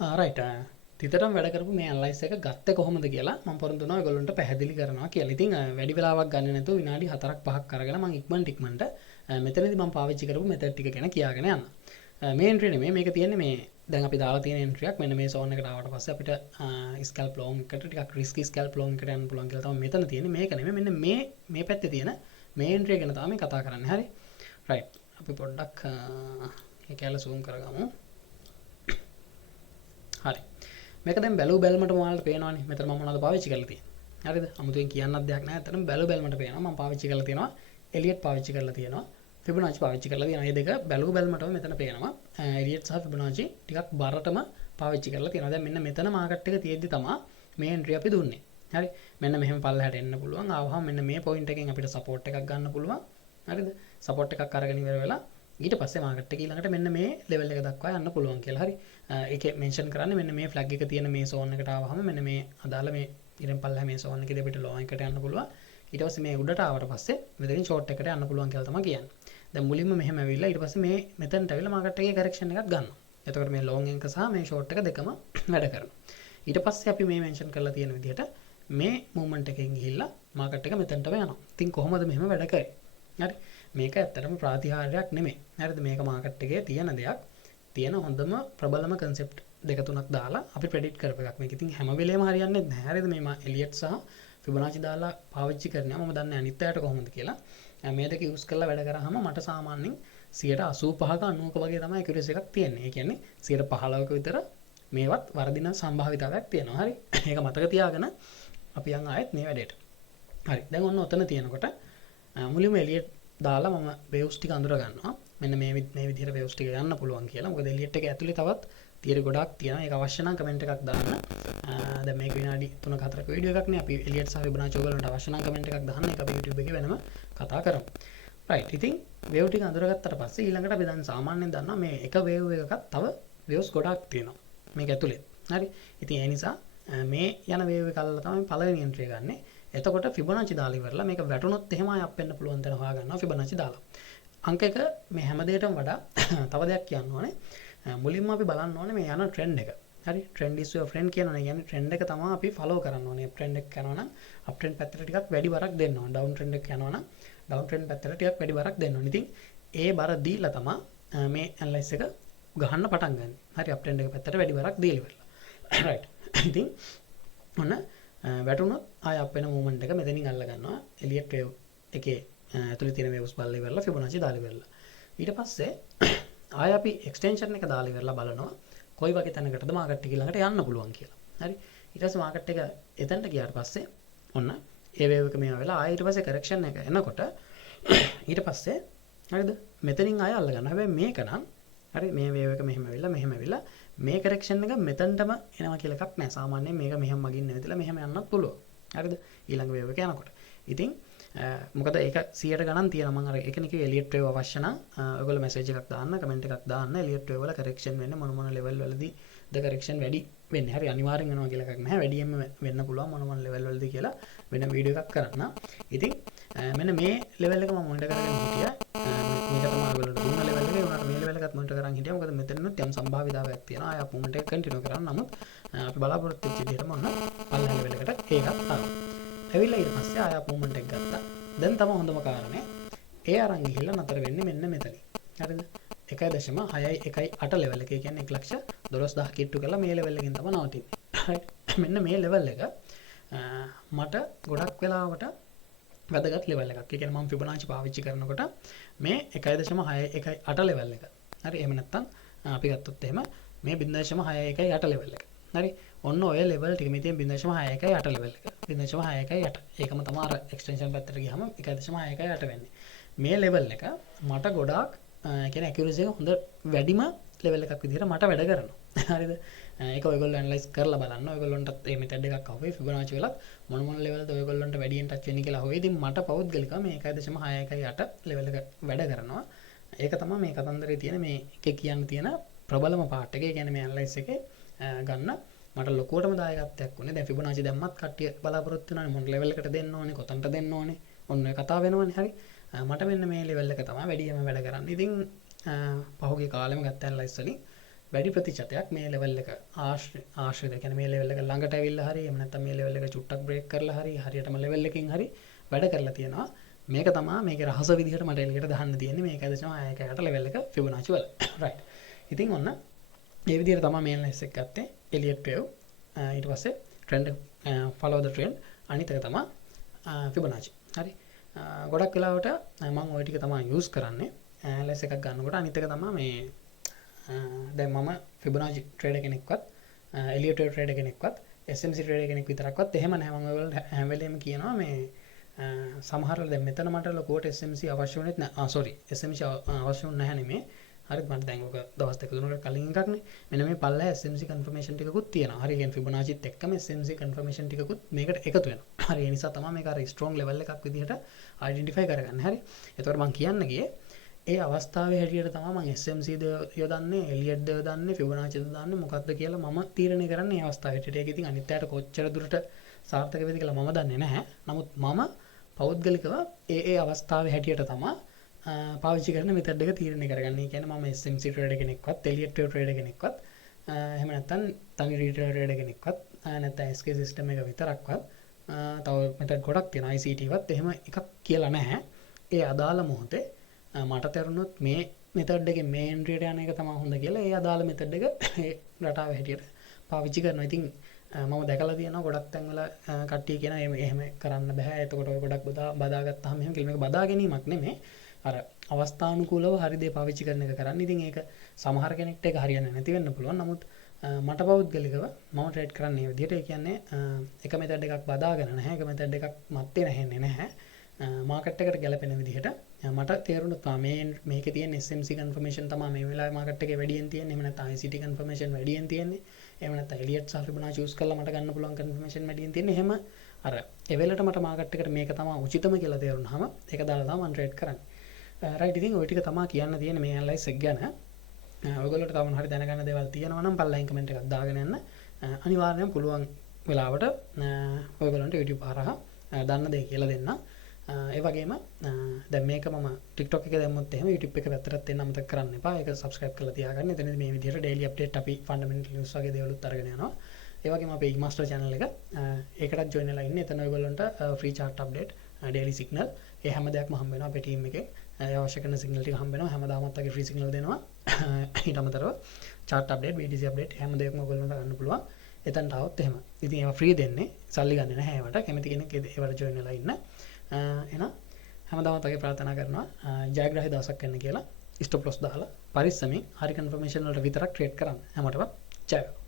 Right තිතරම් වැඩ කරපු මේ ඇනලයිස් එක ගත්තේ කොහොමද කියලා මම පොරොන්දු වෙනවා ඔයගොල්ලන්ට පැහැදිලි කරනවා කියලා. ඉතින් වැඩි වෙලාවක් ගන්න නැතුව විනාඩි 4ක් 5ක් අරගෙන මම ඉක්මනට මෙතනදී මම පාවිච්චි කරපු මෙතඩ් ටික ගැන කියාගෙන යන්න. මේ එන්ට්‍රි නෙමෙයි මේක තියෙන්නේ මේ දැන් අපි දාලා තියෙන එන්ට්‍රියක් මෙන්න මේ සෝන් එකට ආවට පස්සේ අපිට ස්කැල්ප් ලොන් එකට ටිකක් රිස්කි ස්කැල්ප් ලොන් එකට යන්න පුළුවන් කියලා තමයි මෙතන තියෙන්නේ. මේක නෙමෙයි මෙන්න මේ පැත්තේ තියෙන මේ එන්ට්‍රි ගැන තමයි කතා කරන්නේ. හරි. රයිට්. අපි පොඩ්ඩක් මේ කැල zoom කරගමු. හරි. මේක දැන් බැලු බැලමට මොනවද පේනවනේ. මෙතන මම මොනවද පාවිච්චි කරලා තියෙන්නේ. හරිද? අමුතුවෙන් කියන්නත් දෙයක් නැහැ. අතන බැලු බැලමට පේනවා. මම පාවිච්චි කරලා තියෙනවා. එලියට් පාවිච්චි කරලා තියෙනවා. ෆිබොනාචි පාවිච්චි කරලා තියෙනවා. මේ දෙක බැලු බැලමටම මෙතන පේනවා. එලියට් සහ ෆිබොනාචි ටිකක් බරටම පාවිච්චි කරලා තියෙනවා. දැන් මෙන්න මෙතන මාකට් එක තියෙද්දි තමයි මේ එන්ට්‍රි අපි දුන්නේ. හරි. මෙන්න මෙහෙම පල්ලෙහාට එන්න පුළුවන්. ආවහම මෙන්න මේ පොයින්ට් එකෙන් අපිට සපෝට් එකක් ගන්න පුළුවන්. හරිද? සපෝට් එකක් අරගෙන ඉවර වෙලා ඊට පස්සේ මාකට් එක ඊළඟට මෙන්න මේ ලෙවල් එක දක්වා යන්න පුළුවන් කියලා. හරි. ඒකේ මෙන්ෂන් කරන්නේ මෙන්න මේ ෆ්ලැග් එක තියෙන මේ සෝන් එකට ආවහම මෙන්න මේ අදාළ මේ ඉරන් පල්ලෙහා මේ සෝන් එකේදී අපිට ලෝ එකට යන්න පුළුවන්. ඊට පස්සේ මේ උඩට ආවට පස්සේ මෙතනින් ෂෝට් එකට යන්න පුළුවන් කියලා තමයි කියන්නේ. දැන් මුලින්ම මෙහෙම ඇවිල්ලා ඊට පස්සේ මේ මෙතනට ඇවිල්ලා මාකට් එකේ කරෙක්ෂන් එකක් ගන්නවා. එතකොට මේ ලොන් එක සහ මේ ෂෝට් එක දෙකම වැඩ කරනවා. ඊට පස්සේ අපි මේ මෙන්ෂන් කරලා තියෙන විදිහට මේ මූවමන්ට් එකෙන් ගිහිල්ලා මාකට් එක මෙතනටම යනවා. ඉතින් කොහොමද මෙහෙම වැඩ කරේ? හරි. මේක ඇත්තටම ප්‍රාතිහාර්යයක් නෙමෙයි. හරිද? මේක මාකට් එකේ තියෙන දෙයක්. තියෙන හොඳම ප්‍රබලම concept දෙක තුනක් දාලා අපි ප්‍රෙඩික්ට් කරපු එකක්. මේක ඉතින් හැම වෙලේම හරියන්නේ නැහැ. හරිද? මේ එලියට් සහ ෆිබොනාචි දාලා පාවිච්චි කරනවා. මම දන්නේ අනිත් අයට කොහොමද කියලා. මේ දෙක යූස් කරලා වැඩ කරාම මට සාමාන්‍යයෙන් 85ක 90ක වගේ තමයි accuracy එකක් තියෙන්නේ. ඒ කියන්නේ 15ක විතර මේවත් වර්ධින සම්භාවිතාවයක් තියෙනවා. හරි. ඒක මතක තියාගෙන අපි යන් ආයෙත් මේ වැඩේට. හරි. දැන් ඔන්න ඔතන තියෙනකොට මුලින්ම එලියට් දාලා මම වේව්ස් ටික අඳුර ගන්නවා. මෙන්න මේ විදිහට වේව්ස් ටික යන්න පුළුවන් කියලා. මොකද එලියට් එක ඇතුලේ තවත් තියරි ගොඩක් තියෙනවා. ඒක අවශ්‍ය නම් කමෙන්ට් එකක් දාන්න. දැන් මේක විනාඩි 3ක 4ක වීඩියෝ එකක් නේ. අපි එලියට් සහ ෆිබොනාචි ඔයගලන්ට අවශ්‍ය නම් කමෙන්ට් එකක් දාන්න. ඒක අපි YouTube එකේ වෙනම කතා කරමු. රයිට්. ඉතින් වේව් ටික අඳුරගත්තට පස්සේ ඊළඟට අපි දැන් සාමාන්‍යයෙන් දන්නවා මේ එක වේව් එකකත් තව වේව්ස් ගොඩක් තියෙනවා. මේක ඇතුලේ. හරි. ඉතින් ඒ නිසා මේ යන වේව් එක අල්ලලා තමයි පළවෙනි එන්ට්‍රි එක ගන්නෙ. එතකොට ෆිබොනාචි දාලා ඉවරලා මේක වැටුනොත් එහෙම ආය අප් වෙන්න පුළුවන් තැන හොයා ගන්නවා ෆිබොනාචි දාලා. අංක එක මේ හැම දෙයකටම වඩා තව දෙයක් කියන්න ඕනේ. මුලින්ම අපි බලන්න ඕනේ මේ යන ට්‍රෙන්ඩ් එක. හරි ට්‍රෙන්ඩ් is your friend කියනවනේ. කියන්නේ ට්‍රෙන්ඩ් එක තමයි අපි ෆලෝ කරන්න ඕනේ. ට්‍රෙන්ඩ් එක යනවා නම් අප් ට්‍රෙන්ඩ් පැත්තට ටිකක් වැඩි බරක් දෙන්න ඕනේ. ඩවුන් ට්‍රෙන්ඩ් එක යනවා නම් ඩවුන් ට්‍රෙන්ඩ් පැත්තට ටිකක් වැඩි බරක් දෙන්න ඕනේ. ඉතින් ඒ බර දීලා තමයි මේ ඇනලයිස් එක ගහන්න පටන් ගන්න. හරි අප් ට්‍රෙන්ඩ් එක පැත්තට වැඩි බරක් දීලා ඉවරලා. රයිට්. ඉතින් ඔන්න වැටුනොත් ආය අප් වෙන මූවමන්ට් එක මෙතනින් අල්ල ගන්නවා. එලියට් වේව් එකේ ඇතුලේ තියෙන වේව්ස් බලලා ඉවරලා ෆිබොනාචි දාලා ඉවරලා. ඊට පස්සේ ආය අපි එක්ස්ටෙන්ෂන් එක දාලා ඉවරලා බලනවා කොයි වගේ තැනකටද මාකට් එක ඊළඟට යන්න පුළුවන් කියලා. හරි. ඊට පස්සේ මාකට් එක එතනට ගියාට පස්සේ ඔන්න ඒ වේව් එක මේවා වෙලා ආය ඊට පස්සේ කරෙක්ෂන් එක එනකොට ඊට පස්සේ හරිද මෙතනින් ආය අල්ල ගන්නවා. හැබැයි මේක නම් හරි මේ වේව් එක මෙහෙම ඇවිල්ලා මේ කරෙක්ෂන් එක මෙතනටම එනවා කියලා එකක් නැහැ. සාමාන්‍යයෙන් මේක මෙහෙම මගින් නැවිදලා මෙහෙම යන්නත් පුළුවන්. හරිද? ඊළඟ වේව් එක යනකොට. ඉතින් මොකද ඒක 100ට ගණන් තියෙනවා. මම අර එකනේ කිව්වේ එලියට් වේව් අවශ්‍ය නම් ඔයගොල්ලෝ මැසේජ් එකක් දාන්න, කමෙන්ට් එකක් දාන්න. එලියට් වේව් වල කරෙක්ෂන් වෙන්නේ මොන ලෙවල් වලදී ද කරෙක්ෂන් වැඩි වෙන්නේ. හරි අනිවාර්යෙන් වෙනවා කියලා එකක් නැහැ. වැඩියෙන්ම වෙන්න පුළුවන් මොන ලෙවල් වලදී කියලා වෙන වීඩියෝ එකක් කරන්න. ඉතින් මෙන්න මේ ලෙවල් එක මම මොනිටර් කරගෙන හිටියා. මේක තමයි ඔයගොල්ලෝ දුන්න ලෙවල් එක. ඒ වුණාට මේ ලෙවල් එකත් මොනිටර් කරන් හිටියා. මොකද මෙතනත් යම් සම්භාවිතාවයක් තියෙනවා. ආය අප්මූව්මන්ට් එක කන්ටිනියු කරන්න. නමුත් අපි බලාපොරොත්තු වෙච්ච විදිහටම ඔන්න පල්ලෙහා ලෙවල් එකට ඒකත් ආවා. ඇවිල්ලා ඊට පස්සේ ආය අප්මූව්මන්ට් එක ගත්තා. දැන් තමයි හොඳම කාරණේ. ඒ අරන් ගිහිල්ලා නතර වෙන්නේ මෙන්න මෙතනින්. හරිද? 1.618 ලෙවල් එක. ඒ කියන්නේ 1,12,000 කිට්ටු කරලා මේ ලෙවල් එකෙන් තමයි නවතින්නේ. මෙන්න මේ ලෙවල් එක මට ගොඩක් වෙලාවට වැදගත් ලෙවල් එකක්. ඒ කියන්නේ මම ෆිබොනාචි පාවිච්චි කරනකොට මේ 1.618 ලෙවල් එක. හරි එහෙම නැත්නම් අපි ගත්තොත් එහෙම මේ 0.618 ලෙවල් එක. හරි ඔන්න ඔය ලෙවල් ටික මේ තියෙන 0.618 ලෙවල් එක. 0.618. ඒකම තමයි අර එක්ස්ටෙන්ෂන් පැත්තට ගියාම 1.618 වෙන්නේ. මේ ලෙවල් එක මට ගොඩාක් කියන්නේ accuracy එක හොඳ වැඩිම ලෙවල් එකක් විදිහට මට වැඩ කරනවා. හරිද? ඒක ඔයගොල්ලෝ ඇනලයිස් කරලා බලන්න. ඔයගොල්ලන්ටත් මේ මෙතඩ් එකක් අහුවේ ෆිබොනාචි වලත් මොන ලෙවල්ද ඔයගොල්ලන්ට වැඩියෙන් ටච් වෙන්නේ කියලා අහුවේ. ඉතින් මට පෞද්ගලිකව මේ 1.618 ලෙවල් එක වැඩ කරනවා. ඒක තමයි මේ කතන්දරේ තියෙන මේ එකේ කියන්න තියෙන ප්‍රබලම පාර්ට් එක. ඒ කියන්නේ මේ ඇනලයිස් එකේ ගන්න මට ලොකුවටම දායකත්වයක් වුණේ. දැන් ෆිබොනාචි දැම්මත් කට්ටිය බලාපොරොත්තු වෙනවානේ මොන ලෙවල් එකට දෙන්න ඕනේ, කොතනට දෙන්න ඕනේ. ඔන්න ඔය කතාව වෙනවනේ. හරි. මට මෙන්න මේ ලෙවල් එක තමයි වැඩියම වැඩ කරන්නේ. ඉතින් පහුගිය කාලෙම ගත්ත ඇනලයිස් වලින් වැඩි ප්‍රතිශතයක් මේ ලෙවල් එක ආශ්‍රිත කියන්නේ මේ ලෙවල් එක ළඟට ඇවිල්ලා හරි එහෙම නැත්නම් මේ ලෙවල් එක චුට්ටක් බ්‍රේක් කරලා හරි හරියටම ලෙවල් එකකින් හරි වැඩ කරලා තියෙනවා. මේක තමයි මේකේ රහස විදිහට මට එළියට දාන්න තියෙන්නේ. මේක ඇදචම ආයකයට ලෙවල් එක Fibonacci වල. right. ඉතින් ඔන්න මේ විදිහට තමයි මේ ඇනලිසිස් එක ගත්තේ. Elliott wave ඊට පස්සේ trend follow the trend අනිත් එක තමයි Fibonacci. හරි. ගොඩක් වෙලාවට මම ওই ටික තමයි යූස් කරන්නේ. ඇනලිසිස් එකක් ගන්නකොට අනිත් එක තමයි මේ දැන් මම Fibonacci trader කෙනෙක්වත් Elliott wave trader කෙනෙක්වත් SMC trader කෙනෙක් විතරක්වත් එහෙම නැහැ. මම ඔයගොල්ලන්ට හැම වෙලේම කියනවා මේ සමහර දැන් මෙතන මට ලොකුවට SMC අවශ්‍ය වුණෙත් නෑ. sorry SMC අවශ්‍ය වුණ නැහැ නෙමේ. හරිද? මට දැන් ඔක දවස් දෙක තුනකට කලින් එකක්නේ. මෙන්න මේ පල්ලෑ SMC confirmation ටිකකුත් තියෙනවා. හරි. කියන්නේ Fibonacciත් එක්කම SMC confirmation ටිකකුත් මේකට එකතු වෙනවා. හරි. ඒ නිසා තමයි මේක අර strong level එකක් විදිහට identify කරගන්නේ. හරි. ඒතකොට මම කියන්න ගියේ ඒ අවස්ථාවේ හැටියට තමයි මම SMC ද යොදන්නේ, Elliott ද යොදන්නේ, Fibonacci ද දාන්නේ මොකක්ද කියලා මම තීරණය කරන්නේ මේ අවස්ථාවේ හැටියට. ඒක ඉතින් අනිත් අයට කොච්චර දුරට සාර්ථක වෙයිද කියලා මම දන්නේ නැහැ. නමුත් මම පෞද්ගලිකව ඒ අවස්ථාවේ හැටියට තමයි පාවිච්චි කරන මෙතඩ් එක තීරණය කරගන්නේ. ඒ කියන්නේ මම SMC trader කෙනෙක්වත් Elliott wave trader කෙනෙක්වත් එහෙම නැත්නම් තනි retail trader කෙනෙක්වත් නැත්නම් SK system එක විතරක්වත් තව මෙතඩ් ගොඩක් තියෙනවා. ICT වත් එහෙම එකක් කියලා නැහැ. ඒ අදාළ මොහොතේ මට තේරුණොත් මේ මෙතඩ් එකේ මේ එන්ට්‍රියට යන එක තමයි හොඳ කියලා ඒ අදාළ මෙතඩ් එක ඒ රටාව හැටියට පාවිච්චි කරනවා. ඉතින් මම දැකලා තියෙනවා ගොඩක් තැන්වල කට්ටිය කියන එහෙම කරන්න බෑ. එතකොට ඔය ගොඩක් බදාගත්තාම එහෙම කියලා මේක බදා ගැනීමක් නෙමෙයි. අර අවස්ථානුකූලව හරි දේ පාවිච්චි කරන එක කරන්න. ඉතින් ඒක සමහර කෙනෙක්ට ඒක හරියන්නේ නැති වෙන්න පුළුවන්. නමුත් මට පෞද්ගලිකව මම ට්‍රේඩ් කරන්නේ මේ විදිහට. ඒ කියන්නේ එක මෙතඩ් එකක් බදාගෙන නැහැ. එක මෙතඩ් එකක් මැත්තේ නැහෙන්නේ නැහැ. මාකට් එකට ගැලපෙන විදිහට මට තේරුණා මේකේ තියෙන SMC confirmation තමයි මේ වෙලාවේ මාකට් එකේ වැඩියෙන් තියෙන්නේ. එහෙම නැත්නම් ICT confirmation වැඩියෙන් තියෙන්නේ. එහෙම නැත්නම් Elliott සහ Fibonacci choose කරලා මට ගන්න පුළුවන් confirmation වැඩියෙන් තියෙන්නේ. එහෙම අර ඒ වෙලට මට මාකට් එකට මේක තමයි උචිතම කියලා තේරුණාම ඒක දාලා තමයි මම ට්‍රේඩ් කරන්නේ. රයිට්. ඉතින් ওই ටික තමයි කියන්න තියෙන්නේ මේ ඇනලයිස් එක ගැන. ඔයගොල්ලෝට තව මොන හරි දැනගන්න දේවල් තියෙනවා නම් පල්ලෙන් කමෙන්ට් එකක් දාගෙන යන්න. අනිවාර්යයෙන් පුළුවන් වෙලාවට ඔයගොල්ලන්ට YouTube හරහා දන්න දේ කියලා දෙන්න. ඒ වගේම දැන් මේක මම TikTok එකේ දැම්මොත් එහෙම YouTube එක පැත්තට එන්න අමතක කරන්න එපා. ඒක subscribe කරලා තියාගන්න. එතනදී මේ විදිහට daily update අපි fundamental news වගේ දේවලුත් අරගෙන යනවා. ඒ වගේම අපේ e-master channel එක ඒකටත් join වෙලා ඉන්න. එතන ඔයගොල්ලන්ට free chart update, daily signal ඒ හැම දෙයක්ම හම්බ වෙනවා අපේ team එකේ. අවශ්‍ය කරන signal ටික හම්බ වෙනවා. හැමදාමත් වගේ free signal දෙනවා. ඊට අමතරව chart update, BTC update හැම දෙයක්ම ඔයගොල්ලන්ට ගන්න පුළුවන්. එතනට આવොත් එහෙම. ඉතින් ඒවා free දෙන්නේ. සල්ලි ගන්නෙ නැහැ ඒවට. කැමති කෙනෙක් ඒවට join වෙලා ඉන්න. එහෙනම් හැමදාමත් වගේ ප්‍රාර්ථනා කරනවා ජයග්‍රාහී දවසක් වෙන්න කියලා. stop loss දාලා පරිස්සමෙන් හරි confirmation වලට විතරක් ට්‍රේඩ් කරන්න. හැමෝටම ජය වේවා.